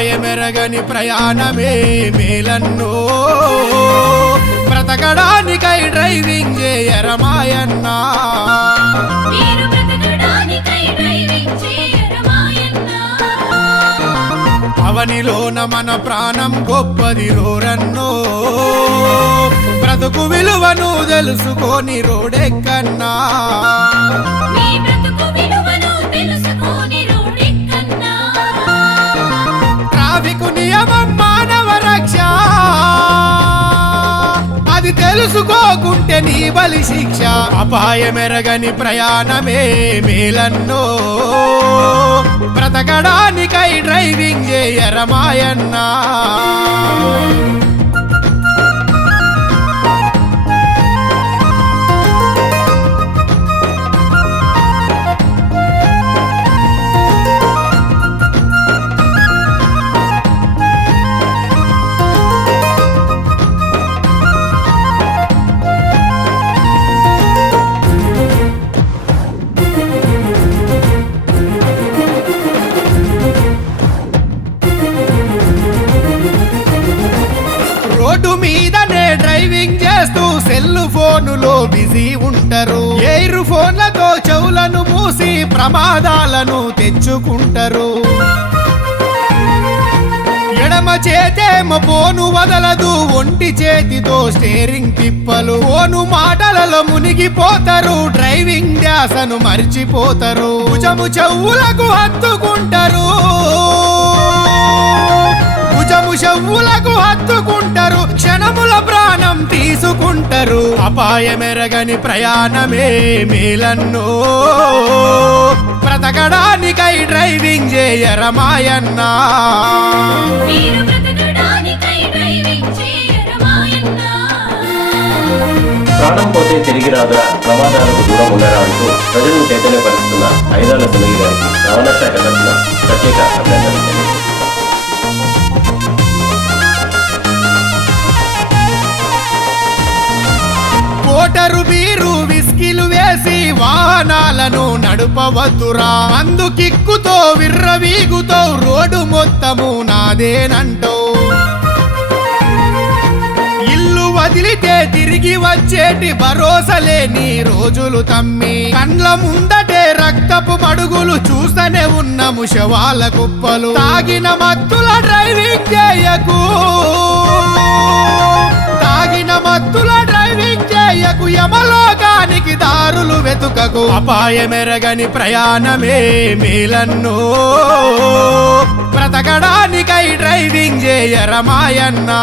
అపాయమెరగని ప్రయాణమే మేలన్నో బ్రతకడానికై driving చేయరమాయన్నా అవనిలోన మన ప్రాణం గొప్పది రోరన్నో బ్రతుకు విలువను తెలుసుకొని రోడెక్కన్నా ట్రాఫిక్ నియమం మానవ రక్ష అది తెలుసుకోకుంటే నీ బలి శిక్ష అపాయమెరగని ప్రయాణమే మేలన్నో బ్రతకడానికై డ్రైవింగ్ చేయరమాయన్నా రోడ్డు మీదనే డ్రైవింగ్ చేస్తూ సెల్ ఫోనులో బిజీ ఉంటారు ఎయిర్ ఫోన్లతో చెవులను మూసి ప్రమాదాలను తెచ్చుకుంటారు ఎడమ చేతేమో ఫోను వదలదు ఒంటి చేతితో స్టీరింగ్ తిప్పలు ఫోను మాటలలో మునిగిపోతారు డ్రైవింగ్ ధ్యాసను మర్చిపోతారు భుజము చెవులకు హత్తుకుంటారు చెవులకు హత్తుకుంటారు క్షణముల ప్రాణం తీసుకుంటారు అపాయమెరగని ప్రయాణమే మేలన్నో బ్రతకడానికై డ్రైవింగ్ చేయరమాయన్నా ప్రాణం పోతే తిరిగి రాదా ప్రమాదాలకు దూరం ఉండరా అంటూ ప్రజలను చైతన్యపరుస్తున్న ఐదాళ్ల సునీల్ గారికి రవాణా శాఖ తరఫున ప్రత్యేక అభినందనలు తెలియజేస్తున్నారు. మోటారు బీరు విస్కిలు వేసి వాహనాలను నడుపవద్దురా అందుకిక్కుతో విర్రవీగుతో రోడ్డు మొత్తము నాదేనంటో ఇల్లు వదిలితే తిరిగి వచ్చేటి భరోసా లేని రోజులు తమ్మి కండ్ల ముందటే రక్తపు మడుగులు చూస్తూనే ఉన్నాము శవాల కుప్పలు తాగిన మత్తుల డ్రైవింగ్ చేయకు తాగిన మత్తుల డ్రైవింగ్ చేయకు యమలోకానికి దారులు వెతుకకు అపాయమెరగని ప్రయాణమే మేలన్నో బ్రతకడానికై డ్రైవింగ్ చేయరమాయన్నా